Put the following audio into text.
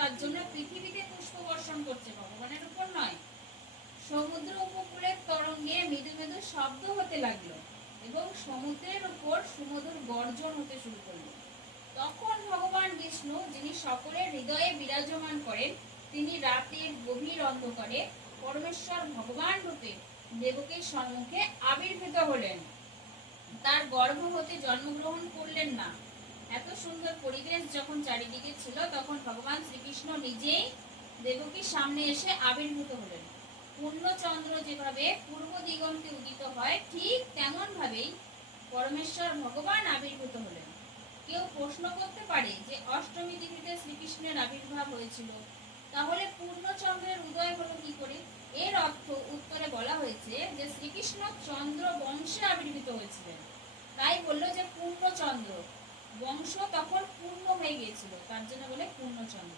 তার জন্য পৃথিবীতে পুষ্প বর্ষণ করছে, ভগবানের উপর নয়। সমুদ্র উপকূলের তরঙ্গে মৃদু মৃদু শব্দ হতে লাগলো এবং সমুদ্রের উপর সুমধুর গর্জন হতে শুরু করলো। তখন ভগবান বিষ্ণু, যিনি সকলের হৃদয়ে বিরাজমান করেন, তিনি রাতের গভীর অন্ধকারে পরমেশ্বর ভগবান রূপে দেবকীর সম্মুখে আবির্ভূত হলেন। তার গর্ভ হতে জন্মগ্রহণ করলেন না। এত সুন্দর পরিবেশ যখন চারিদিকে ছিল, তখন ভগবান শ্রীকৃষ্ণ নিজেই দেবকীর সামনে এসে আবির্ভূত হলেন। পূর্ণচন্দ্র যেভাবে পূর্ব দিগন্তে উদিত হয়, ঠিক তেমন ভাবেই পরমেশ্বর ভগবান আবির্ভূত হলেন। কেউ প্রশ্ন করতে পারে যে অষ্টমী তিথিতে শ্রীকৃষ্ণের আবির্ভাব হয়েছিল, তাহলে পূর্ণচন্দ্রের উদয় হলো কি করে? এর অর্থ উত্তরে বলা হয়েছে যে শ্রীকৃষ্ণ চন্দ্র বংশে আবির্ভূত হয়েছিলেন। তাই বললো যে পূর্ণচন্দ্র বংশ তখন পূর্ণ হয়ে গিয়েছিল, তার জন্য বলে পূর্ণচন্দ্র।